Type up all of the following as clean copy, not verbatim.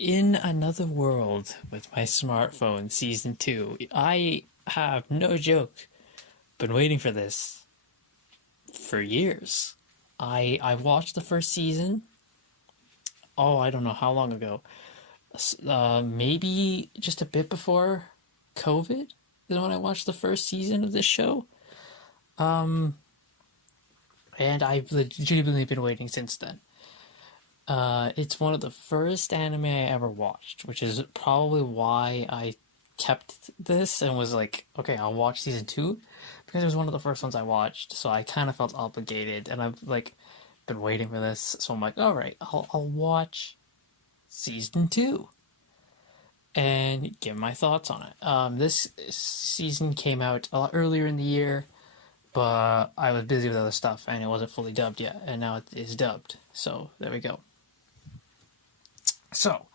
In Another World with My Smartphone Season 2. I have no joke been waiting for this for years. I watched the first season, I don't know how long ago. Maybe just a bit before COVID is when I watched the first season of this show. And I've legitimately been waiting since then. It's one of the first anime I ever watched, which is probably why I kept this and was like, okay, I'll watch season two because it was one of the first ones I watched. So I kind of felt obligated, and I've like been waiting for this. So I'm like, all right, I'll watch season two and give my thoughts on it. This season came out a lot earlier in the year, but I was busy with other stuff and it wasn't fully dubbed yet, and now it is dubbed. So there we go. So,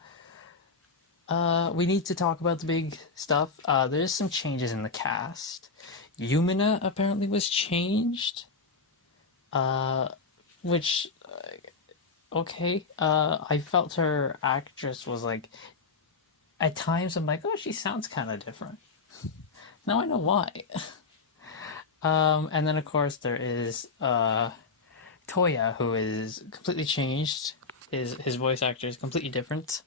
we need to talk about the big stuff. There's some changes in the cast. Yumina apparently was changed, which, okay. I felt her actress was like, at times I'm like, oh, she sounds kind of different. Now I know why. And then of course there is Toya, who is completely changed. His voice actor is completely different.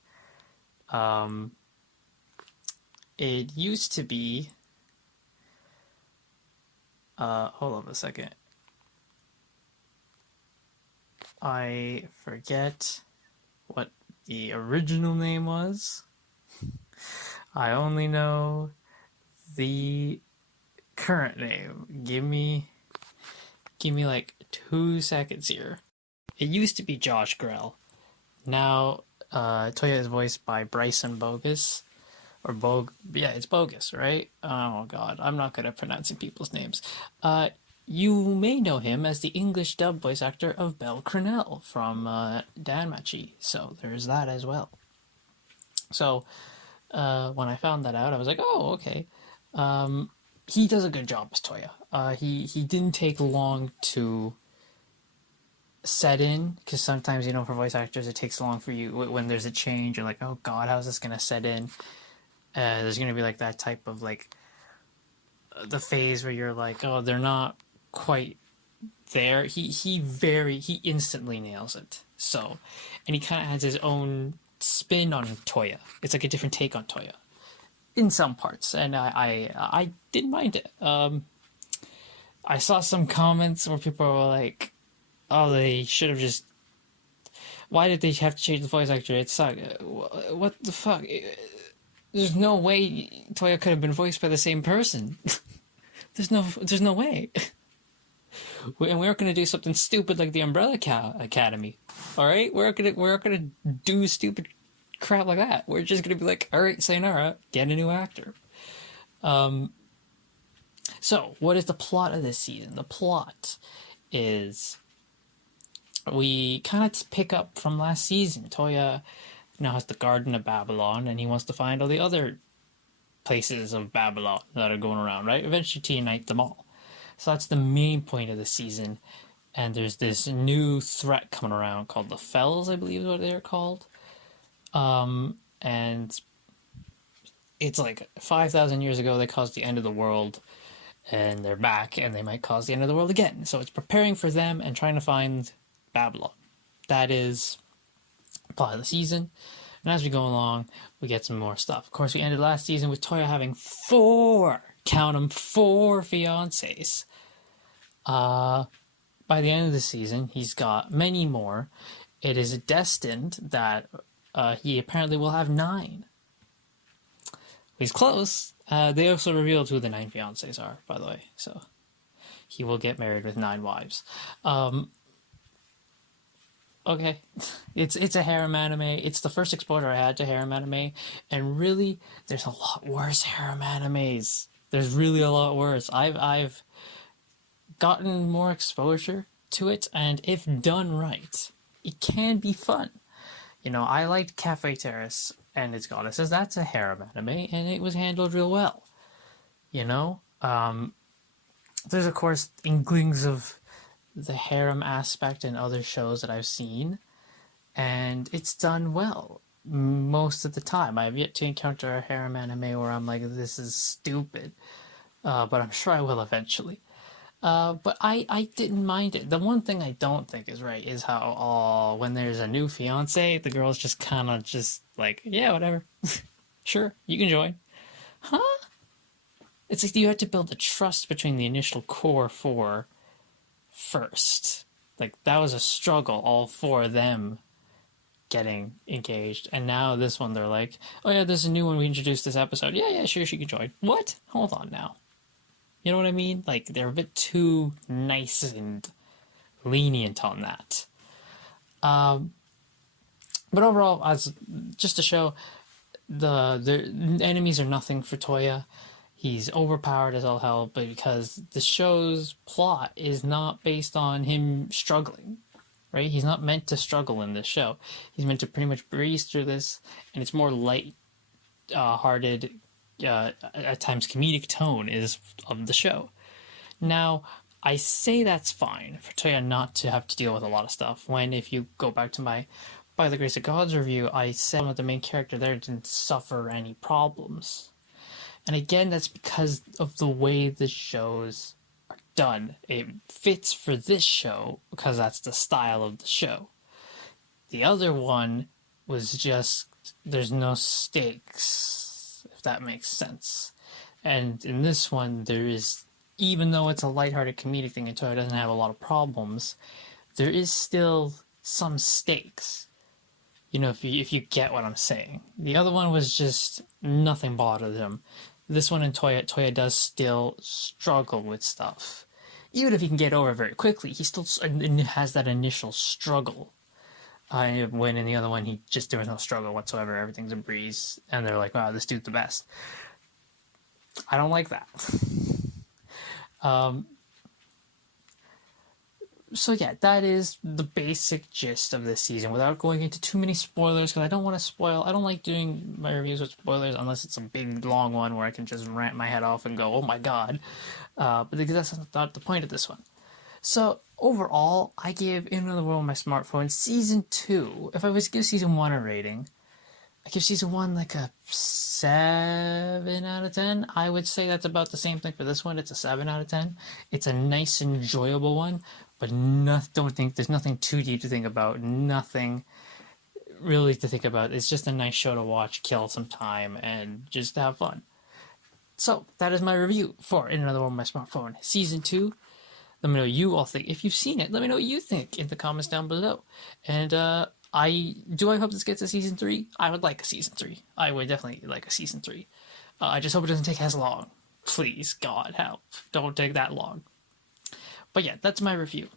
It used to be. Hold on a second. I forget what the original name was. I only know the current name. Give me like 2 seconds here. It used to be Josh Grell. Now, Toya is voiced by Bryson Bogus. Yeah, it's Bogus, right? Oh god, I'm not good at pronouncing people's names. You may know him as the English dub voice actor of Belle Crennel from Danmachi, so there's that as well. So, when I found that out, I was like, oh, okay. He does a good job as Toya. He didn't take long to set in, because sometimes, for voice actors it takes long for you when there's a change. You're like, oh god, how's this gonna set in? There's gonna be like that type of like the phase where you're like, oh, they're not quite there. He instantly nails it. So, and he kind of has his own spin on Toya. It's like a different take on Toya in some parts, and I didn't mind it. I saw some comments where people were like, oh, they should have just. Why did they have to change the voice actor? It sucked. What the fuck? There's no way Toya could have been voiced by the same person. there's no way. And we're gonna do something stupid like the Umbrella Academy. All right, we're gonna do stupid crap like that. We're just gonna be like, all right, sayonara, get a new actor. So, what is the plot of this season? The plot is we kind of pick up from last season. Toya now has the Garden of Babylon, and he wants to find all the other places of Babylon that are going around, right? Eventually to unite them all. So that's the main point of the season. And there's this new threat coming around called the Fells, I believe is what they're called. And it's like 5,000 years ago they caused the end of the world, and they're back, and they might cause the end of the world again. So it's preparing for them and trying to find Babylon. That is plot of the season. And as we go along, we get some more stuff. Of course, we ended last season with Toya having 4, count them, 4 fiancés. By the end of the season, he's got many more. It is destined that he apparently will have 9. He's close. They also revealed who the 9 fiancés are, by the way. So he will get married with 9 wives. Okay, it's a harem anime. It's the first exposure I had to harem anime, and really, there's a lot worse harem animes. There's really a lot worse. I've gotten more exposure to it, and if done right, it can be fun. I liked Cafe Terrace and its goddesses. That's a harem anime, and it was handled real well. There's of course inklings of the harem aspect in other shows that I've seen, and it's done well. most of the time. I have yet to encounter a harem anime where I'm like, this is stupid. But I'm sure I will eventually. But I didn't mind it. The one thing I don't think is right is how when there's a new fiance, the girl's just kind of just like, yeah, whatever. Sure, you can join. Huh? It's like you have to build the trust between the initial core four first. Like, that was a struggle, all four of them getting engaged. And now this one, they're like, oh yeah, there's a new one we introduced this episode. Yeah, sure, she can join. What? Hold on now. You know what I mean? Like, they're a bit too nice and lenient on that. But overall, as just to show, the enemies are nothing for Toya. He's overpowered as all hell, but because the show's plot is not based on him struggling, right? He's not meant to struggle in this show. He's meant to pretty much breeze through this, and it's more light-hearted, at times comedic tone is of the show. Now, I say that's fine for Toya not to have to deal with a lot of stuff, when if you go back to my By the Grace of Gods review, I said that the main character there didn't suffer any problems. And again, that's because of the way the shows are done. It fits for this show because that's the style of the show. The other one was just, there's no stakes, if that makes sense. And in this one, there is, even though it's a lighthearted comedic thing and Toya doesn't have a lot of problems, there is still some stakes. You know, if you get what I'm saying. The other one was just nothing bothered him. This one in Toya does still struggle with stuff. Even if he can get over it very quickly, he still has that initial struggle. When in the other one, there was no struggle whatsoever. Everything's a breeze. And they're like, wow, this dude's the best. I don't like that. So yeah, that is the basic gist of this season without going into too many spoilers, because I don't want to spoil. I don't like doing my reviews with spoilers unless it's a big long one where I can just rant my head off and go, oh my god. But because that's not the point of this one. So overall, I give In Another World on my smartphone season 2. If I was to give season 1 a rating, I give season 1 like a 7 out of 10. I would say that's about the same thing for this one. It's a 7 out of 10. It's a nice, enjoyable one, but don't think there's nothing too deep to think about. Nothing really to think about. It's just a nice show to watch, kill some time, and just have fun. So that is my review for In Another World on my smartphone, season 2. Let me know what you all think. If you've seen it, let me know what you think in the comments down below. And I hope this gets a season 3? I would like a season 3. I would definitely like a season 3. I just hope it doesn't take as long. Please, God, help. Don't take that long. But yeah, that's my review.